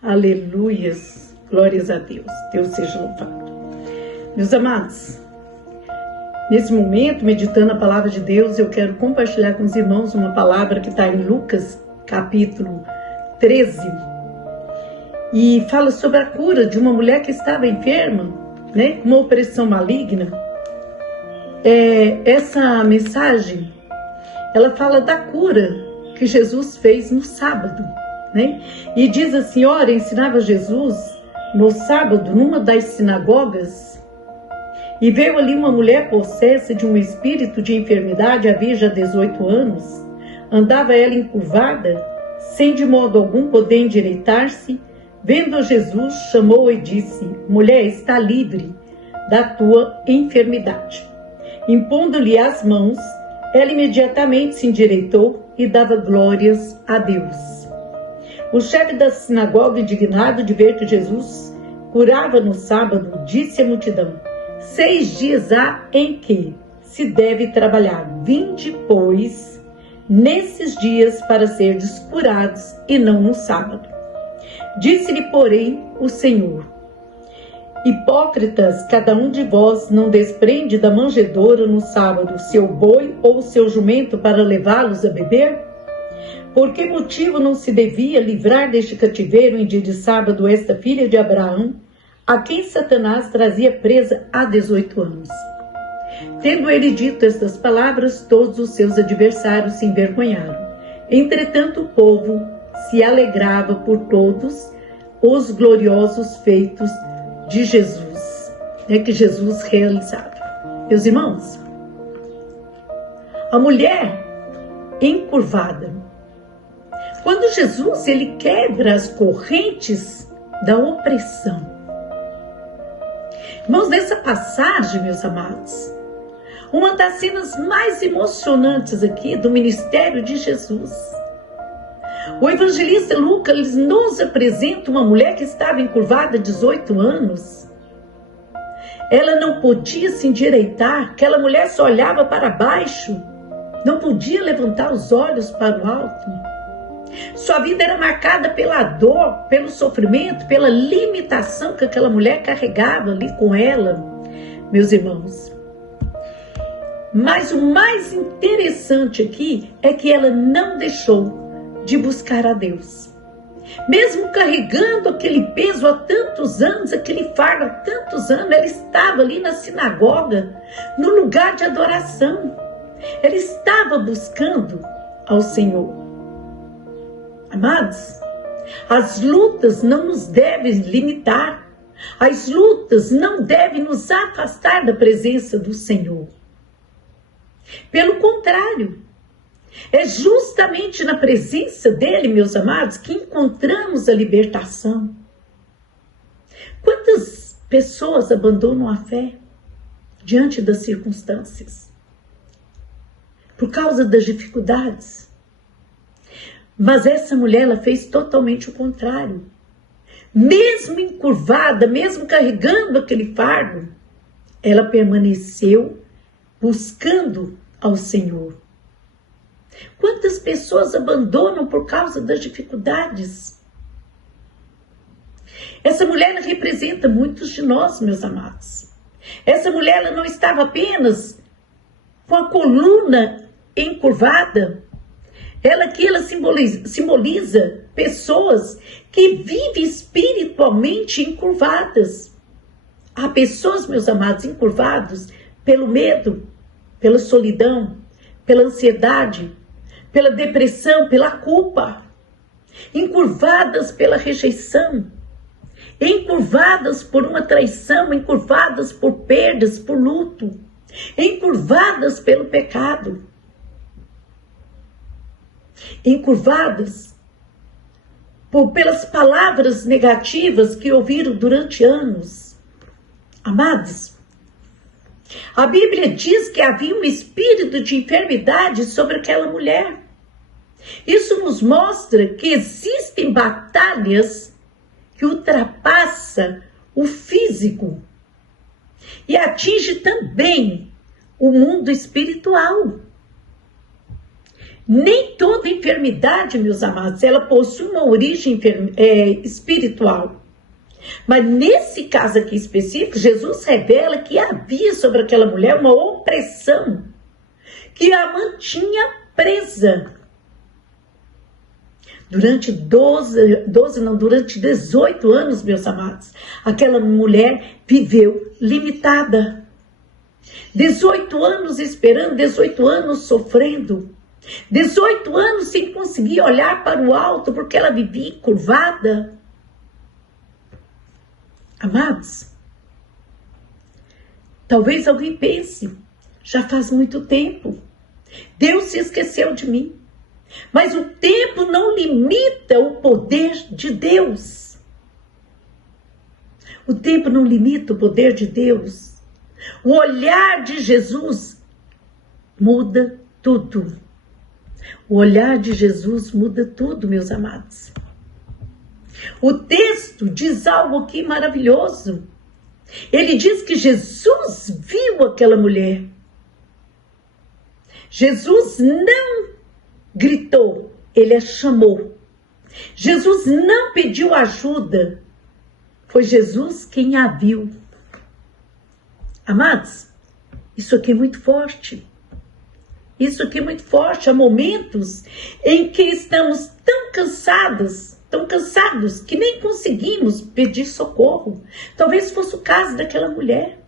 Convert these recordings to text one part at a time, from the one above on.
Aleluias, glórias a Deus, Deus seja louvado. Meus amados, nesse momento, meditando a palavra de Deus, eu quero compartilhar com os irmãos uma palavra que está em Lucas, capítulo 13, e fala sobre a cura de uma mulher que estava enferma, com uma opressão maligna. Essa mensagem, ela fala da cura que Jesus fez no sábado, E diz a senhora, ensinava Jesus no sábado numa das sinagogas, e veio ali uma mulher possessa de um espírito de enfermidade, havia já 18 anos, andava ela encurvada, sem de modo algum poder endireitar-se. Vendo a Jesus, chamou-a e disse: mulher, está livre da tua enfermidade. Impondo-lhe as mãos, ela imediatamente se endireitou e dava glórias a Deus. O chefe da sinagoga, indignado de ver que Jesus curava no sábado, disse à multidão: 6 dias há em que se deve trabalhar. Vinde, pois, nesses dias para serdes curados, e não no sábado. Disse-lhe, porém, o Senhor: hipócritas, cada um de vós não desprende da manjedoura no sábado seu boi ou seu jumento para levá-los a beber? Por que motivo não se devia livrar deste cativeiro em dia de sábado esta filha de Abraão, a quem Satanás trazia presa há 18 anos? Tendo ele dito estas palavras, todos os seus adversários se envergonharam. Entretanto, o povo se alegrava por todos os gloriosos feitos de Jesus, que Jesus realizava. Meus irmãos, a mulher encurvada, quando Jesus ele quebra as correntes da opressão. Irmãos, nessa passagem, meus amados, uma das cenas mais emocionantes aqui do ministério de Jesus. O evangelista Lucas nos apresenta uma mulher que estava encurvada há 18 anos. Ela não podia se endireitar, aquela mulher só olhava para baixo, não podia levantar os olhos para o alto. Sua vida era marcada pela dor, pelo sofrimento, pela limitação que aquela mulher carregava ali com ela, meus irmãos. Mas o mais interessante aqui é que ela não deixou de buscar a Deus. Mesmo carregando aquele peso há tantos anos, aquele fardo há tantos anos, ela estava ali na sinagoga, no lugar de adoração. Ela estava buscando ao Senhor. Amados, as lutas não nos devem limitar. As lutas não devem nos afastar da presença do Senhor. Pelo contrário, é justamente na presença dele, meus amados, que encontramos a libertação. Quantas pessoas abandonam a fé diante das circunstâncias? Por causa das dificuldades. Mas essa mulher, ela fez totalmente o contrário. Mesmo encurvada, mesmo carregando aquele fardo, ela permaneceu buscando ao Senhor. Quantas pessoas abandonam por causa das dificuldades? Essa mulher ela representa muitos de nós, meus amados. Essa mulher ela não estava apenas com a coluna encurvada. Ela simboliza pessoas que vivem espiritualmente encurvadas. Há pessoas, meus amados, encurvados pelo medo, pela solidão, pela ansiedade, pela depressão, pela culpa, encurvadas pela rejeição, encurvadas por uma traição, encurvadas por perdas, por luto, encurvadas pelo pecado, encurvadas pelas palavras negativas que ouviram durante anos. Amados, a Bíblia diz que havia um espírito de enfermidade sobre aquela mulher. Isso nos mostra que existem batalhas que ultrapassam o físico e atinge também o mundo espiritual. Nem toda enfermidade, meus amados, ela possui uma origem espiritual. Mas nesse caso aqui específico, Jesus revela que havia sobre aquela mulher uma opressão que a mantinha presa. Durante durante 18 anos, meus amados, aquela mulher viveu limitada. 18 anos esperando, 18 anos sofrendo, 18 anos sem conseguir olhar para o alto, porque ela vivia curvada. Amados, talvez alguém pense, já faz muito tempo, Deus se esqueceu de mim. Mas o tempo não limita o poder de Deus. O tempo não limita o poder de Deus. O olhar de Jesus muda tudo. O olhar de Jesus muda tudo, meus amados. O texto diz algo aqui maravilhoso. Ele diz que Jesus viu aquela mulher. Jesus não gritou, ele a chamou. Jesus não pediu ajuda, foi Jesus quem a viu. Amados, isso aqui é muito forte. Isso aqui é muito forte. Há momentos em que estamos tão cansados que nem conseguimos pedir socorro. Talvez fosse o caso daquela mulher.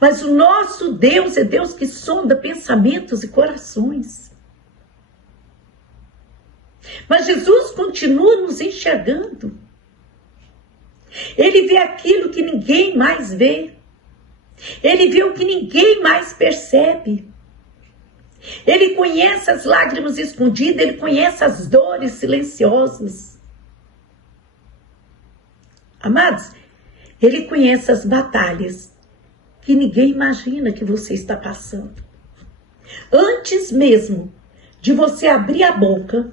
Mas o nosso Deus é Deus que sonda pensamentos e corações. Mas Jesus continua nos enxergando. Ele vê aquilo que ninguém mais vê. Ele vê o que ninguém mais percebe. Ele conhece as lágrimas escondidas, ele conhece as dores silenciosas. Amados, ele conhece as batalhas que ninguém imagina que você está passando. Antes mesmo de você abrir a boca,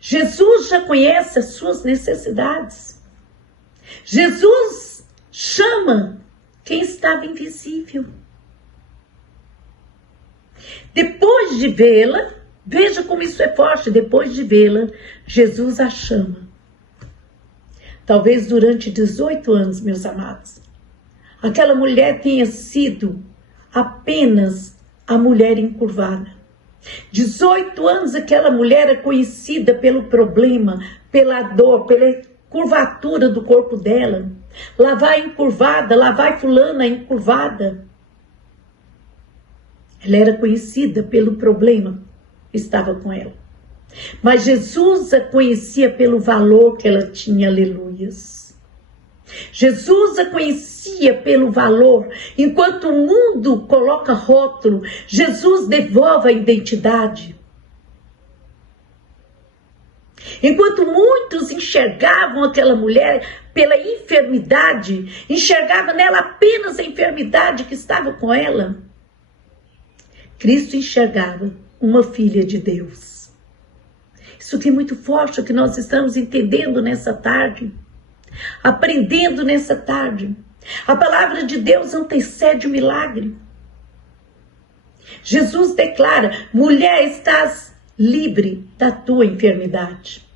Jesus já conhece as suas necessidades. Jesus chama quem estava invisível. Depois de vê-la, veja como isso é forte, depois de vê-la, Jesus a chama. Talvez durante 18 anos, meus amados, aquela mulher tenha sido apenas a mulher encurvada. 18 anos aquela mulher é conhecida pelo problema, pela dor, pela curvatura do corpo dela. Lá vai encurvada, lá vai fulana encurvada. Ela era conhecida pelo problema que estava com ela. Mas Jesus a conhecia pelo valor que ela tinha, aleluias. Jesus a conhecia pelo valor. Enquanto o mundo coloca rótulo, Jesus devolve a identidade. Enquanto muitos enxergavam aquela mulher pela enfermidade, enxergavam nela apenas a enfermidade que estava com ela, Cristo enxergava uma filha de Deus. Isso aqui é muito forte, o que nós estamos entendendo nessa tarde. Aprendendo nessa tarde. A palavra de Deus antecede o milagre. Jesus declara: mulher, estás livre da tua enfermidade.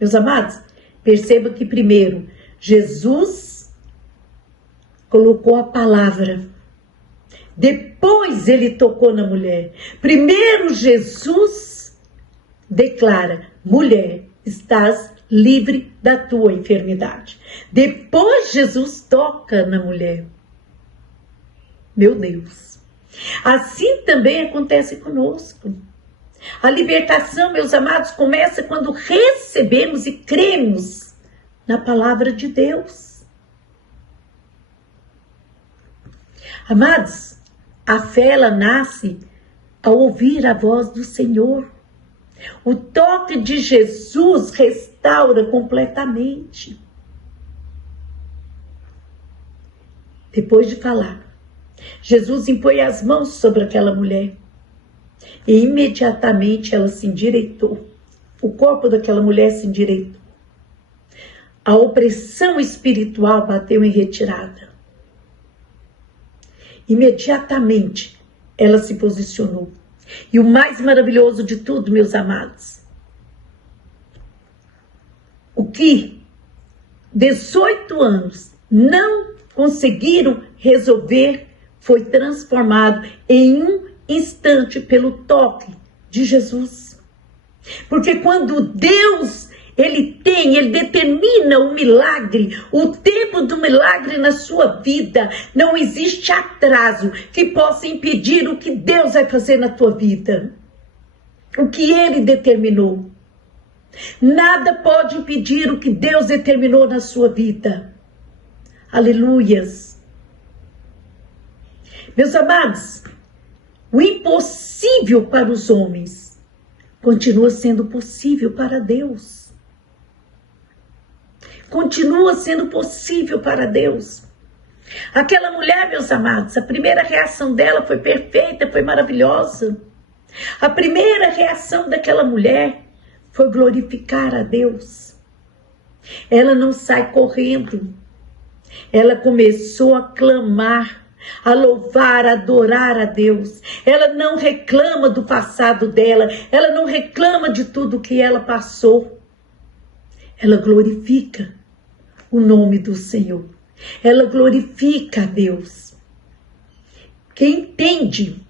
Meus amados, perceba que primeiro Jesus colocou a palavra. Depois ele tocou na mulher. Primeiro Jesus declara: mulher, estás livre da tua enfermidade. Depois Jesus toca na mulher. Meu Deus. Assim também acontece conosco. A libertação, meus amados, começa quando recebemos e cremos na palavra de Deus. Amados, a fé ela nasce ao ouvir a voz do Senhor. O toque de Jesus restaura completamente. Depois de falar, Jesus impõe as mãos sobre aquela mulher e imediatamente ela se endireitou. O corpo daquela mulher se endireitou. A opressão espiritual bateu em retirada. Imediatamente ela se posicionou. E o mais maravilhoso de tudo, meus amados, o que 18 anos não conseguiram resolver foi transformado em um instante pelo toque de Jesus. Porque quando Deus, ele determina o milagre, o tempo do milagre na sua vida, não existe atraso que possa impedir o que Deus vai fazer na tua vida. O que ele determinou. Nada pode impedir o que Deus determinou na sua vida. Aleluias. Meus amados, o impossível para os homens continua sendo possível para Deus. Continua sendo possível para Deus. Aquela mulher, meus amados, a primeira reação dela foi perfeita, foi maravilhosa. A primeira reação daquela mulher foi glorificar a Deus. Ela não sai correndo. Ela começou a clamar, a louvar, a adorar a Deus. Ela não reclama do passado dela. Ela não reclama de tudo que ela passou. Ela glorifica o nome do Senhor. Ela glorifica a Deus. Quem entende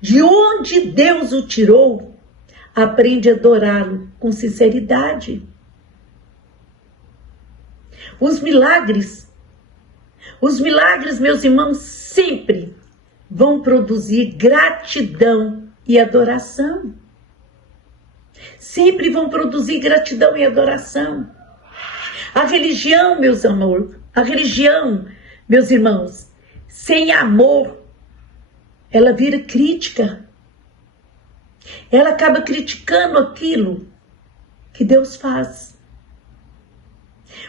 de onde Deus o tirou, aprende a adorá-lo com sinceridade. Os milagres, meus irmãos, sempre vão produzir gratidão e adoração. Sempre vão produzir gratidão e adoração. A religião, meus amores, a religião, meus irmãos, sem amor, ela vira crítica. Ela acaba criticando aquilo que Deus faz.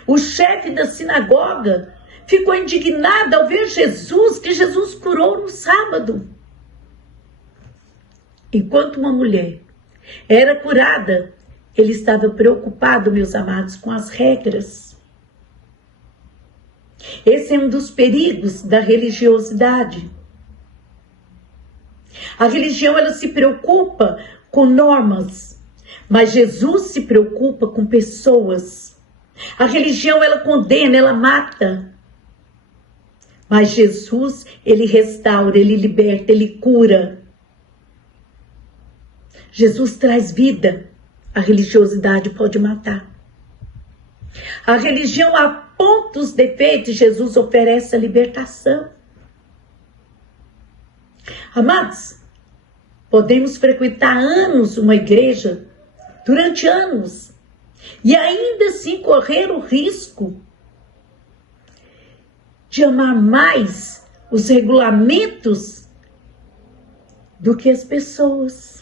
O chefe da sinagoga ficou indignado ao ver Jesus, que Jesus curou no sábado. Enquanto uma mulher era curada, ele estava preocupado, meus amados, com as regras. Esse é um dos perigos da religiosidade. A religião, ela se preocupa com normas, mas Jesus se preocupa com pessoas. A religião, ela condena, ela mata. Mas Jesus, ele restaura, ele liberta, ele cura. Jesus traz vida. A religiosidade pode matar. A religião aponta os defeitos, Jesus oferece a libertação. Amados, podemos frequentar anos uma igreja, durante anos, e ainda assim correr o risco de amar mais os regulamentos do que as pessoas.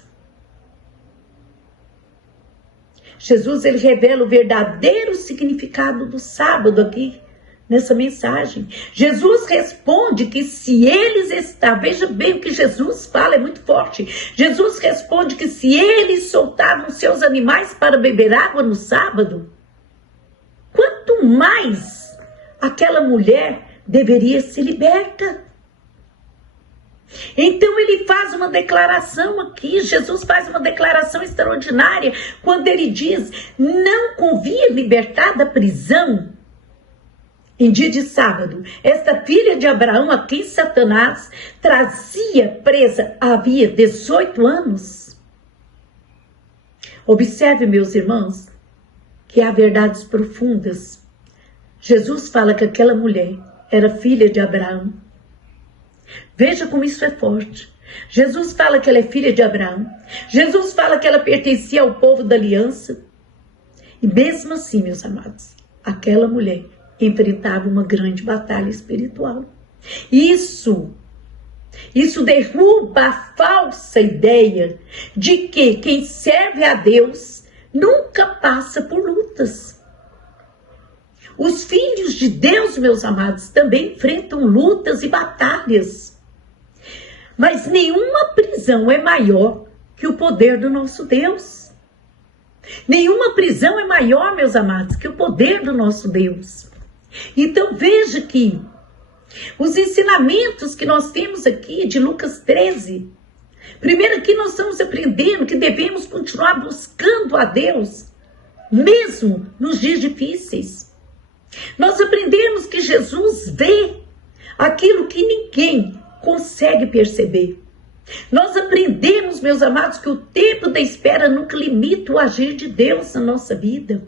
Jesus, ele revela o verdadeiro significado do sábado aqui, nessa mensagem. Jesus responde que se eles estavam, veja bem o que Jesus fala, é muito forte. Jesus responde que se eles soltavam seus animais para beber água no sábado, quanto mais aquela mulher deveria ser liberta. Então ele faz uma declaração aqui, Jesus faz uma declaração extraordinária, quando ele diz, não convinha libertar da prisão em dia de sábado, esta filha de Abraão, a quem Satanás trazia presa havia 18 anos. Observe, meus irmãos, que há verdades profundas. Jesus fala que aquela mulher era filha de Abraão. Veja como isso é forte. Jesus fala que ela é filha de Abraão. Jesus fala que ela pertencia ao povo da aliança. E mesmo assim, meus amados, aquela mulher enfrentava uma grande batalha espiritual. Isso derruba a falsa ideia de que quem serve a Deus nunca passa por lutas. Os filhos de Deus, meus amados, também enfrentam lutas e batalhas. Mas nenhuma prisão é maior que o poder do nosso Deus. Nenhuma prisão é maior, meus amados, que o poder do nosso Deus. Então veja que os ensinamentos que nós temos aqui de Lucas 13 Primeiro aqui nós estamos aprendendo que devemos continuar buscando a Deus, mesmo nos dias difíceis. Nós aprendemos que Jesus vê aquilo que ninguém consegue perceber. Nós aprendemos, meus amados, que o tempo da espera nunca limita o agir de Deus na nossa vida.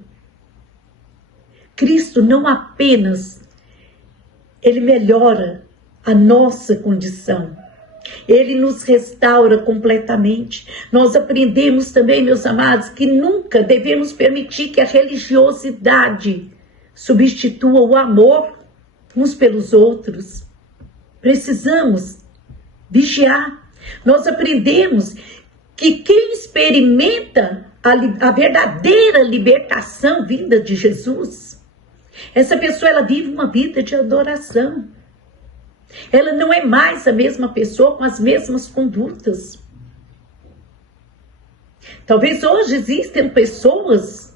Cristo não apenas, Ele melhora a nossa condição, Ele nos restaura completamente. Nós aprendemos também, meus amados, que nunca devemos permitir que a religiosidade substitua o amor uns pelos outros. Precisamos vigiar. Nós aprendemos que quem experimenta a verdadeira libertação vinda de Jesus, essa pessoa ela vive uma vida de adoração. Ela não é mais a mesma pessoa com as mesmas condutas. Talvez hoje existem pessoas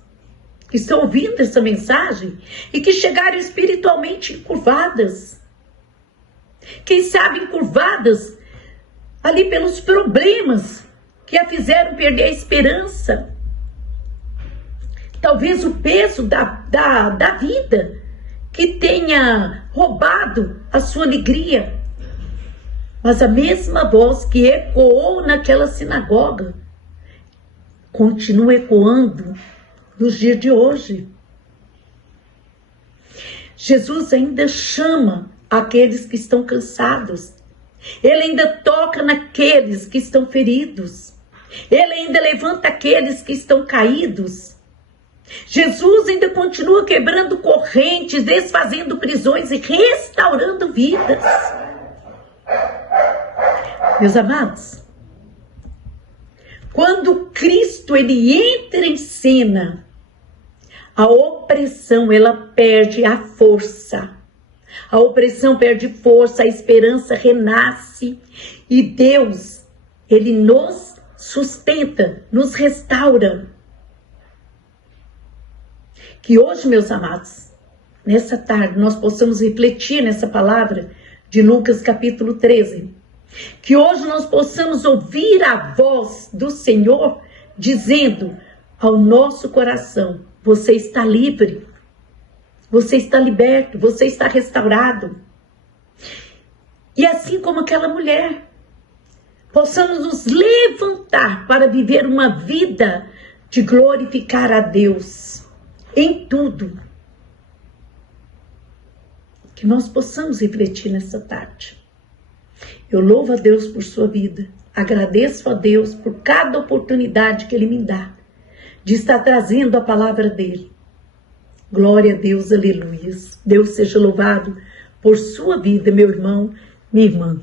que estão ouvindo essa mensagem e que chegaram espiritualmente encurvadas. Quem sabe encurvadas ali pelos problemas que a fizeram perder a esperança. Talvez o peso da vida que tenha roubado a sua alegria. Mas a mesma voz que ecoou naquela sinagoga continua ecoando nos dias de hoje. Jesus ainda chama aqueles que estão cansados. Ele ainda toca naqueles que estão feridos. Ele ainda levanta aqueles que estão caídos. Jesus ainda continua quebrando correntes, desfazendo prisões e restaurando vidas. Meus amados, quando Cristo ele entra em cena, a opressão ela perde a força. A opressão perde força, a esperança renasce e Deus, Ele nos sustenta, nos restaura. Que hoje, meus amados, nessa tarde, nós possamos refletir nessa palavra de Lucas capítulo 13. Que hoje nós possamos ouvir a voz do Senhor dizendo ao nosso coração: você está livre. Você está liberto, você está restaurado. E assim como aquela mulher, possamos nos levantar para viver uma vida de glorificar a Deus em tudo. Que nós possamos refletir nessa tarde. Eu louvo a Deus por sua vida. Agradeço a Deus por cada oportunidade que Ele me dá de estar trazendo a palavra dEle. Glória a Deus, aleluia. Deus seja louvado por sua vida, meu irmão, minha irmã.